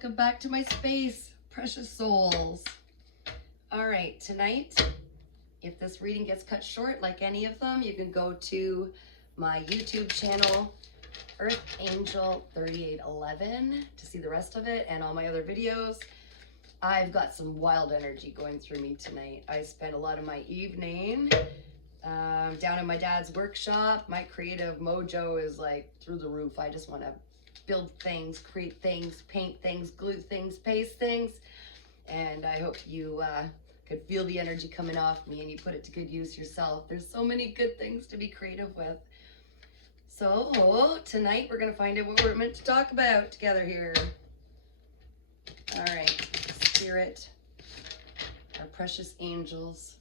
welcome back to my space, precious souls. All right, tonight, if this reading gets cut short, like any of them, you can go to my YouTube channel, Earth Angel 3811, to see the rest of it and all my other videos. I've got some wild energy going through me tonight. I spent a lot of my evening down in my dad's workshop. My creative mojo is like through the roof. I just want to build things, create things, paint things, glue things, paste things. And I hope you could feel the energy coming off me and you put it to good use yourself. There's so many good things to be creative with. So tonight we're going to find out what we're meant to talk about together here. All right, Spirit, our precious angels,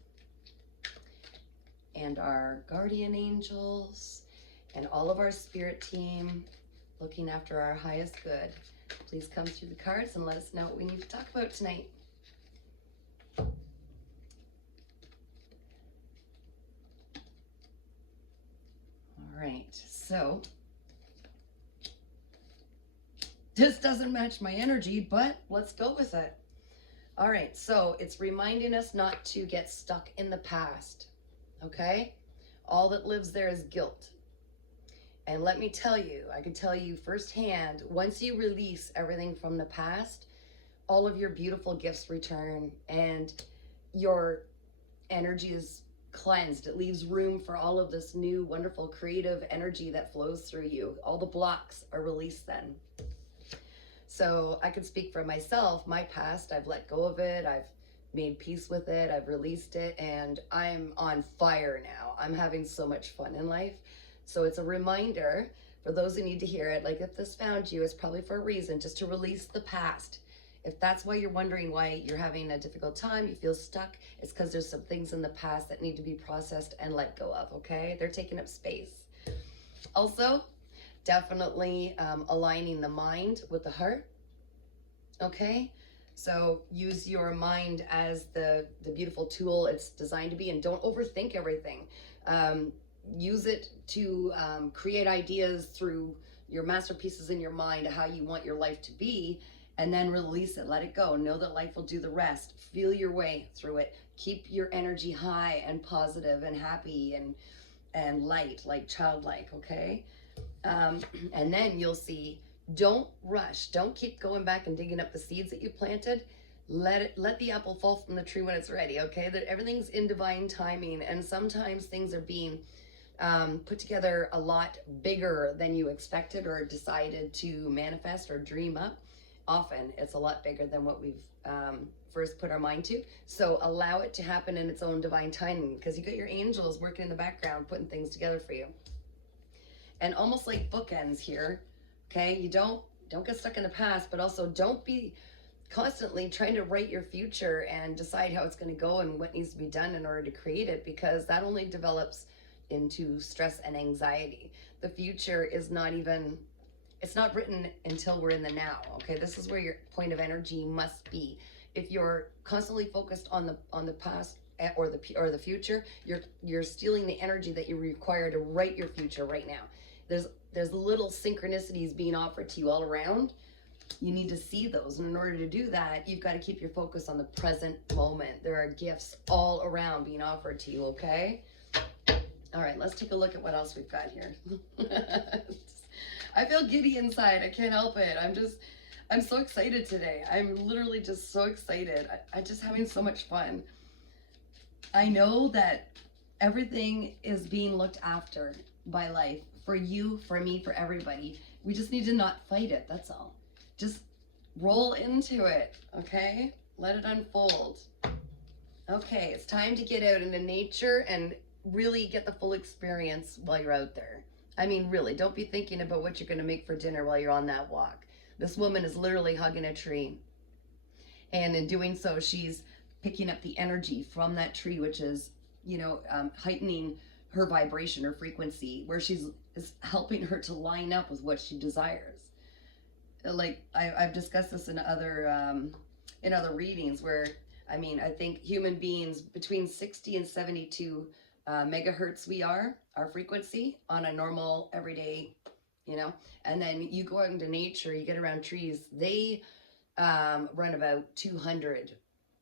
and our guardian angels, and all of our spirit team looking after our highest good. Please come through the cards and let us know what we need to talk about tonight. All right, so this doesn't match my energy, but let's go with it. All right, so it's reminding us not to get stuck in the past, okay? All that lives there is guilt. And let me tell you, I can tell you firsthand, once you release everything from the past, all of your beautiful gifts return and your energy is cleansed. It leaves room for all of this new, wonderful, creative energy that flows through you. All the blocks are released then. So I can speak for myself. My past, I've let go of it. I've made peace with it. I've released it, and I'm on fire now. I'm having so much fun in life. So it's a reminder for those who need to hear it. Like if this found you, it's probably for a reason, just to release the past. If that's why you're wondering why you're having a difficult time, you feel stuck, it's because there's some things in the past that need to be processed and let go of, okay? They're taking up space. Also, definitely aligning the mind with the heart, okay? So use your mind as the beautiful tool it's designed to be, and don't overthink everything. Use it to create ideas through your masterpieces in your mind of how you want your life to be, and then release it, let it go. Know that life will do the rest. Feel your way through it. Keep your energy high and positive and happy and light, like childlike, okay? And then you'll see, don't rush. Don't keep going back and digging up the seeds that you planted. Let the apple fall from the tree when it's ready, okay? That everything's in divine timing, and sometimes things are being put together a lot bigger than you expected or decided to manifest or dream up. Often it's a lot bigger than what we've first put our mind to. So allow it to happen in its own divine timing, because you got your angels working in the background, putting things together for you. And almost like bookends here, okay? You don't get stuck in the past, but also don't be constantly trying to write your future and decide how it's going to go and what needs to be done in order to create it, because that only develops into stress and anxiety. The future is not even, it's not written until we're in the now, okay? This is where your point of energy must be. If you're constantly focused on the past or the future, you're stealing the energy that you require to write your future right now. There's little synchronicities being offered to you all around. You need to see those, and in order to do that, you've got to keep your focus on the present moment. There are gifts all around being offered to you, okay? All right, let's take a look at what else we've got here. I feel giddy inside. I can't help it. I'm so excited today. I'm literally just so excited. I'm just having so much fun. I know that everything is being looked after by life, for you, for me, for everybody. We just need to not fight it, that's all. Just roll into it, okay? Let it unfold. Okay, it's time to get out into nature and really get the full experience while you're out there. I mean, really, don't be thinking about what you're going to make for dinner while you're on that walk. This woman is literally hugging a tree. And in doing so, she's picking up the energy from that tree, which is, heightening her vibration or frequency, where is helping her to line up with what she desires. Like I've discussed this in other readings where, I think human beings between 60 and 72 megahertz our frequency on a normal everyday, and then you go out into nature, you get around trees, they run about 200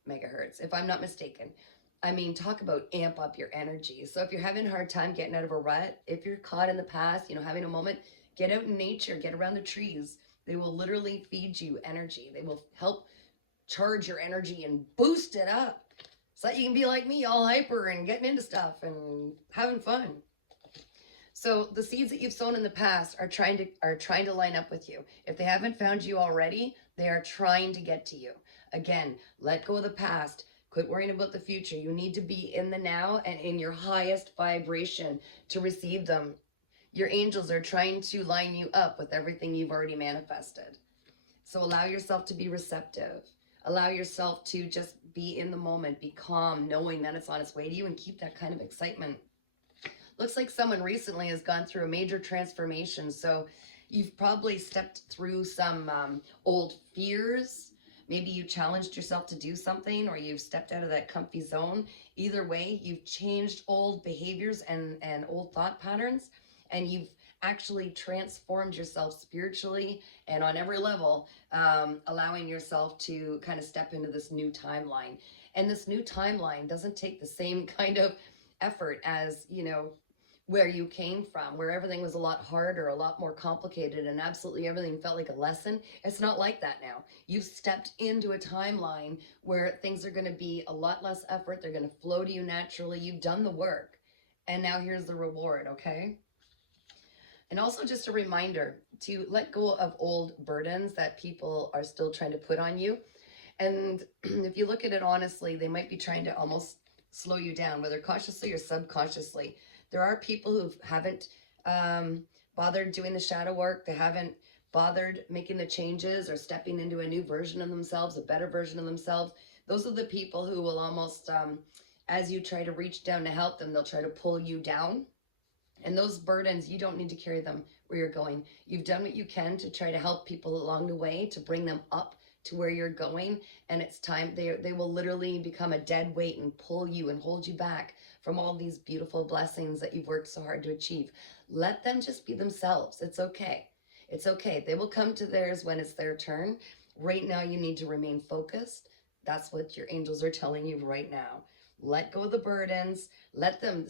megahertz, if I'm not mistaken. I mean, talk about amp up your energy. So if you're having a hard time getting out of a rut, if you're caught in the past, having a moment, get out in nature, get around the trees. They will literally feed you energy. They will help charge your energy and boost it up so that you can be like me, all hyper and getting into stuff and having fun. So the seeds that you've sown in the past are trying to line up with you. If they haven't found you already, they are trying to get to you. Again, let go of the past. Quit worrying about the future. You need to be in the now and in your highest vibration to receive them. Your angels are trying to line you up with everything you've already manifested. So allow yourself to be receptive. Allow yourself to just be in the moment, be calm, knowing that it's on its way to you, and keep that kind of excitement. Looks like someone recently has gone through a major transformation. So you've probably stepped through some old fears. Maybe you challenged yourself to do something, or you've stepped out of that comfy zone. Either way, you've changed old behaviors and old thought patterns, and you've actually transformed yourself spiritually and on every level, allowing yourself to kind of step into this new timeline. And this new timeline doesn't take the same kind of effort as, where you came from, where everything was a lot harder, a lot more complicated, and absolutely everything felt like a lesson. It's not like that now. You've stepped into a timeline where things are going to be a lot less effort. They're going to flow to you naturally. You've done the work, and now here's the reward, okay? And also just a reminder to let go of old burdens that people are still trying to put on you. And if you look at it honestly, they might be trying to almost slow you down, whether consciously or subconsciously. There are people who haven't bothered doing the shadow work. They haven't bothered making the changes or stepping into a new version of themselves, a better version of themselves. Those are the people who will almost, as you try to reach down to help them, they'll try to pull you down. And those burdens, you don't need to carry them where you're going. You've done what you can to try to help people along the way, to bring them up to where you're going. And it's time, they will literally become a dead weight and pull you and hold you back from all these beautiful blessings that you've worked so hard to achieve. Let them just be themselves. It's okay. It's okay. They will come to theirs when it's their turn. Right now, you need to remain focused. That's what your angels are telling you right now. Let go of the burdens. Let them,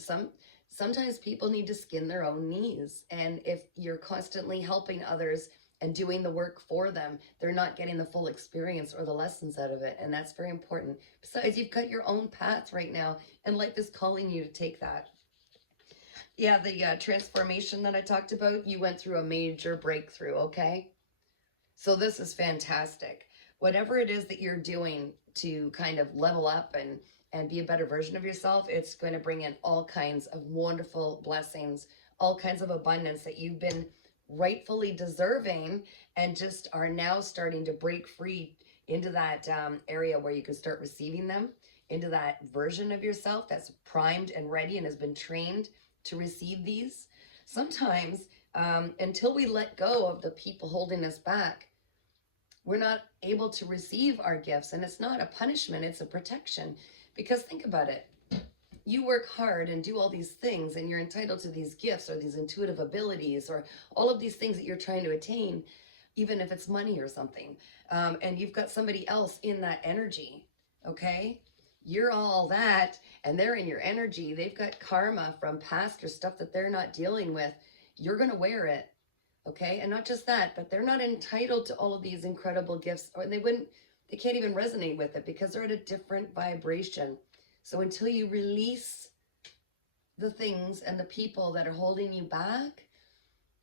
sometimes people need to skin their own knees. And if you're constantly helping others and doing the work for them, they're not getting the full experience or the lessons out of it. And that's very important. Besides, you've got your own path right now, and life is calling you to take that. Yeah, the transformation that I talked about, you went through a major breakthrough, okay? So this is fantastic. Whatever it is that you're doing to kind of level up and be a better version of yourself, it's going to bring in all kinds of wonderful blessings, all kinds of abundance that you've been rightfully deserving, and just are now starting to break free into that area where you can start receiving them, into that version of yourself that's primed and ready and has been trained to receive these. Sometimes until we let go of the people holding us back, we're not able to receive our gifts. And it's not a punishment, it's a protection. Because think about it. You work hard and do all these things, and you're entitled to these gifts or these intuitive abilities or all of these things that you're trying to attain, even if it's money or something. And you've got somebody else in that energy, okay? You're all that, and they're in your energy. They've got karma from past or stuff that they're not dealing with. You're going to wear it, okay? And not just that, but they're not entitled to all of these incredible gifts, or they can't even resonate with it because they're at a different vibration. So until you release the things and the people that are holding you back,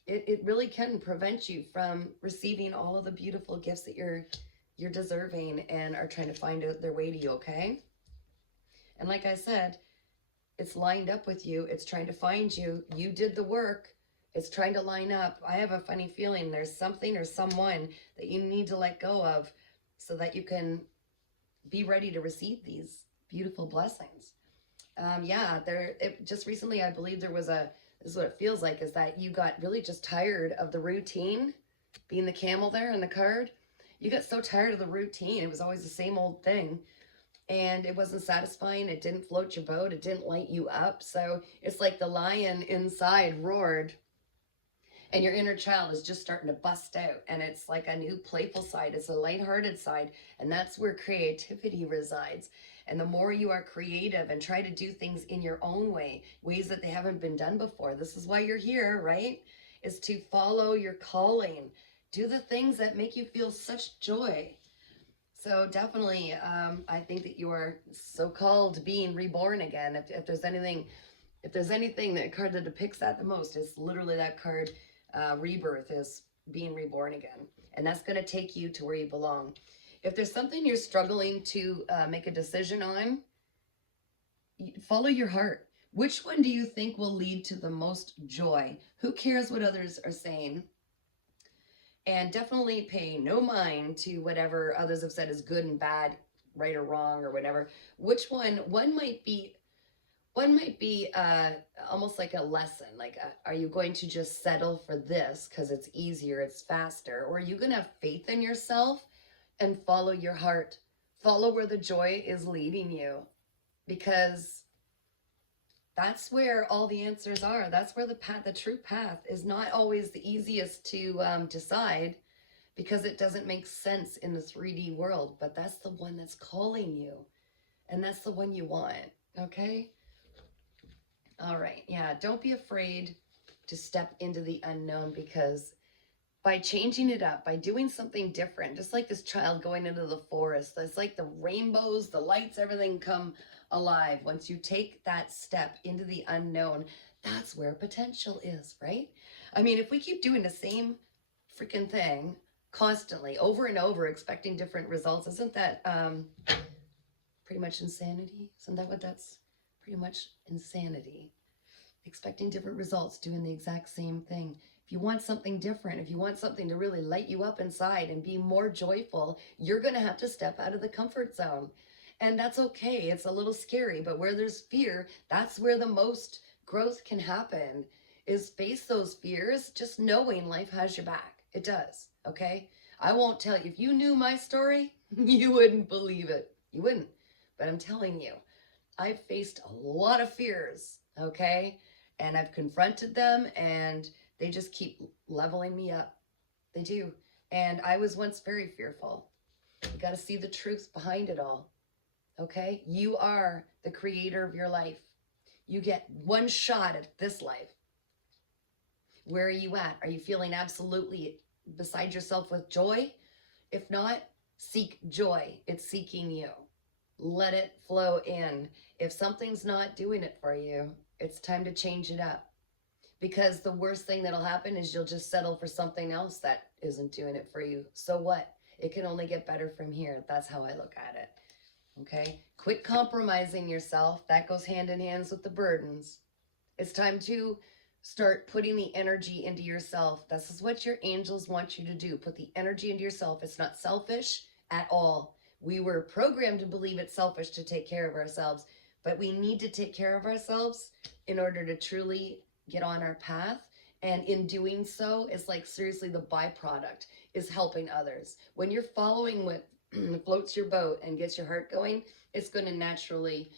it really can prevent you from receiving all of the beautiful gifts that you're deserving and are trying to find out their way to you, okay? And like I said, it's lined up with you. It's trying to find you. You did the work. It's trying to line up. I have a funny feeling there's something or someone that you need to let go of so that you can be ready to receive these beautiful blessings. Just recently, I believe this is what it feels like, is that you got really just tired of the routine, being the camel there in the card. You got so tired of the routine. It was always the same old thing, and it wasn't satisfying. It didn't float your boat. It didn't light you up. So it's like the lion inside roared, and your inner child is just starting to bust out, and it's like a new playful side, it's a lighthearted side, and that's where creativity resides. And the more you are creative and try to do things in your own way, ways that they haven't been done before, this is why you're here, right? Is to follow your calling, do the things that make you feel such joy. So definitely, I think that you are so-called being reborn again. If there's anything, that card that depicts that the most, is literally that card. Rebirth is being reborn again, and that's going to take you to where you belong. If there's something you're struggling to make a decision on, follow your heart. Which one do you think will lead to the most joy? Who cares what others are saying? And definitely pay no mind to whatever others have said is good and bad, right or wrong, or whatever. Which one might be almost like a lesson. Like, are you going to just settle for this because it's easier, it's faster? Or are you going to have faith in yourself and follow your heart? Follow where the joy is leading you, because that's where all the answers are. That's where the true path is not always the easiest to decide, because it doesn't make sense in the 3D world, but that's the one that's calling you, and that's the one you want, okay? All right, yeah, don't be afraid to step into the unknown, because by changing it up, by doing something different, just like this child going into the forest, it's like the rainbows, the lights, everything come alive. Once you take that step into the unknown, that's where potential is, right? I mean, if we keep doing the same freaking thing constantly, over and over, expecting different results, isn't that pretty much insanity? Isn't that what that's pretty much? Insanity. Expecting different results, doing the exact same thing. If you want something different, if you want something to really light you up inside and be more joyful, you're going to have to step out of the comfort zone. And that's okay. It's a little scary, but where there's fear, that's where the most growth can happen, is face those fears, just knowing life has your back. It does, okay? I won't tell you. If you knew my story, you wouldn't believe it. You wouldn't. But I'm telling you, I've faced a lot of fears, okay? And I've confronted them, and they just keep leveling me up. They do. And I was once very fearful. You got to see the truth behind it all. Okay? You are the creator of your life. You get one shot at this life. Where are you at? Are you feeling absolutely beside yourself with joy? If not, seek joy. It's seeking you. Let it flow in. If something's not doing it for you, it's time to change it up. Because the worst thing that'll happen is you'll just settle for something else that isn't doing it for you. So what? It can only get better from here. That's how I look at it. Okay? Quit compromising yourself. That goes hand in hand with the burdens. It's time to start putting the energy into yourself. This is what your angels want you to do. Put the energy into yourself. It's not selfish at all. We were programmed to believe it's selfish to take care of ourselves, but we need to take care of ourselves in order to truly get on our path. And in doing so, it's like, seriously, the byproduct is helping others. When you're following what floats your boat and gets your heart going, it's going to naturally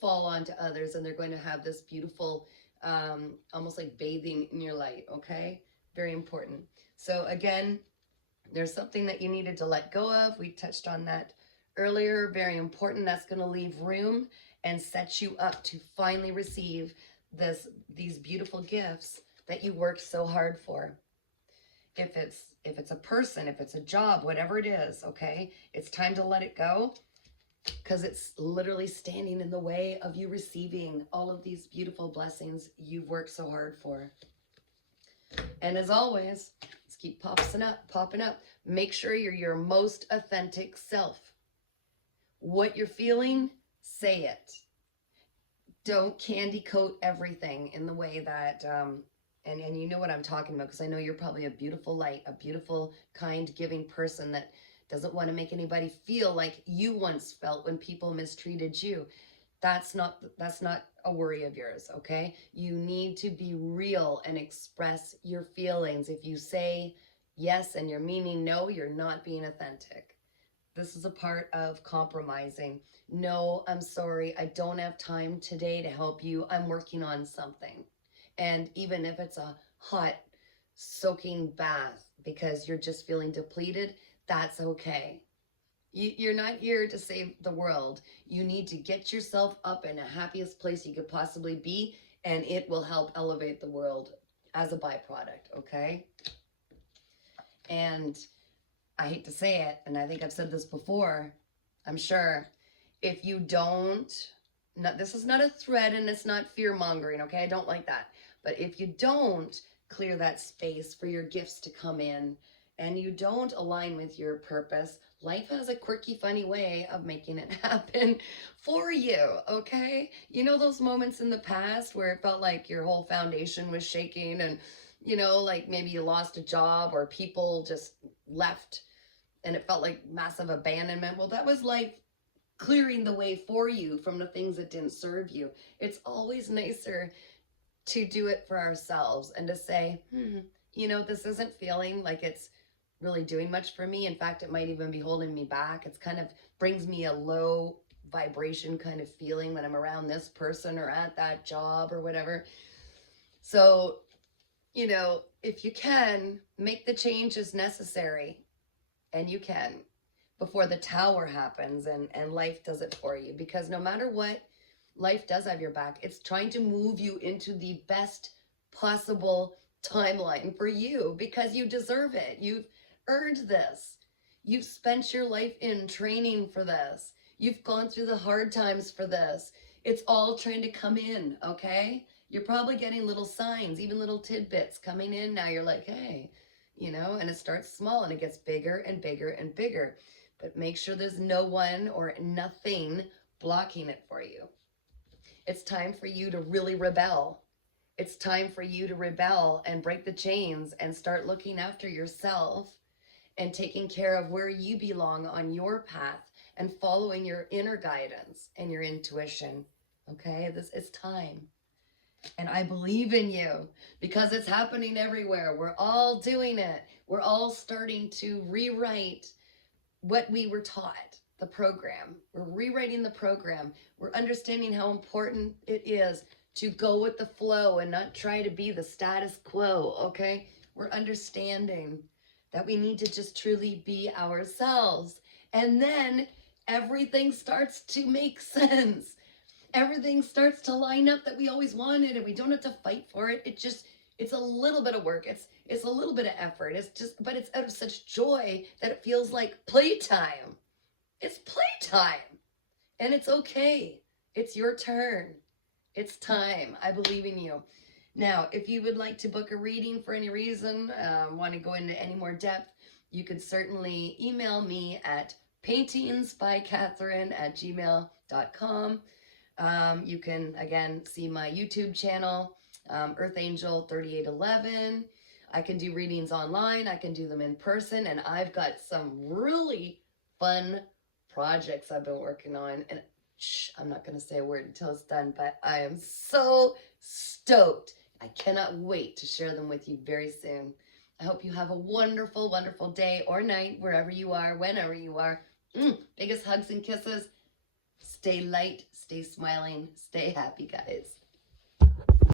fall onto others, and they're going to have this beautiful, almost like bathing in your light, okay? Very important. So again, there's something that you needed to let go of. We touched on that earlier. Very important. That's going to leave room and set you up to finally receive these beautiful gifts that you worked so hard for. If it's a person, if it's a job, whatever it is, okay? It's time to let it go, because it's literally standing in the way of you receiving all of these beautiful blessings you've worked so hard for. And as always, let's keep popping up. Make sure you're your most authentic self. What you're feeling, say it. Don't candy coat everything in the way that, and you know what I'm talking about, because I know you're probably a beautiful light, a beautiful, kind, giving person that doesn't want to make anybody feel like you once felt when people mistreated you. That's not a worry of yours, okay? You need to be real and express your feelings. If you say yes and you're meaning no, you're not being authentic. This is a part of compromising. No, I'm sorry, I don't have time today to help you. I'm working on something. And even if it's a hot soaking bath because you're just feeling depleted, that's okay. You're not here to save the world. You need to get yourself up in the happiest place you could possibly be, and it will help elevate the world as a byproduct, okay? And I hate to say it, and I think I've said this before, I'm sure, if you don't, this is not a threat and it's not fear-mongering, okay? I don't like that. But if you don't clear that space for your gifts to come in, and you don't align with your purpose, life has a quirky, funny way of making it happen for you, okay? You know those moments in the past where it felt like your whole foundation was shaking and, you know, like maybe you lost a job or people just left and it felt like massive abandonment? Well, that was life clearing the way for you from the things that didn't serve you. It's always nicer to do it for ourselves and to say, you know, this isn't feeling like it's really doing much for me. In fact, it might even be holding me back. It's kind of brings me a low vibration kind of feeling when I'm around this person or at that job or whatever. So, you know, if you can, make the changes necessary, and you can, before the tower happens and life does it for you. Because no matter what, life does have your back. It's trying to move you into the best possible timeline for you because you deserve it. You've earned this. You've spent your life in training for this. You've gone through the hard times for this. It's all trying to come in, okay? You're probably getting little signs, even little tidbits coming in. Now you're like, hey, you know, and it starts small and it gets bigger and bigger and bigger. But make sure there's no one or nothing blocking it for you. It's time for you to really rebel. It's time for you to rebel and break the chains and start looking after yourself and taking care of where you belong on your path and following your inner guidance and your intuition. Okay, this is time. And I believe in you because it's happening everywhere. We're all doing it. We're all starting to rewrite what we were taught, the program. We're rewriting the program. We're understanding how important it is to go with the flow and not try to be the status quo, okay? We're understanding that we need to just truly be ourselves. And then everything starts to make sense. Everything starts to line up that we always wanted, and we don't have to fight for it. It's a little bit of work. It's a little bit of effort. But it's out of such joy that it feels like playtime. It's playtime. And it's okay. It's your turn. It's time. I believe in you. Now, if you would like to book a reading for any reason, want to go into any more depth, you could certainly email me at paintingsbykatherine@gmail.com. You can, again, see my YouTube channel, Earth Angel 3811. I can do readings online. I can do them in person. And I've got some really fun projects I've been working on. And I'm not going to say a word until it's done, but I am so stoked. I cannot wait to share them with you very soon. I hope you have a wonderful, wonderful day or night, wherever you are, whenever you are. Biggest hugs and kisses. Stay light, stay smiling, stay happy, guys.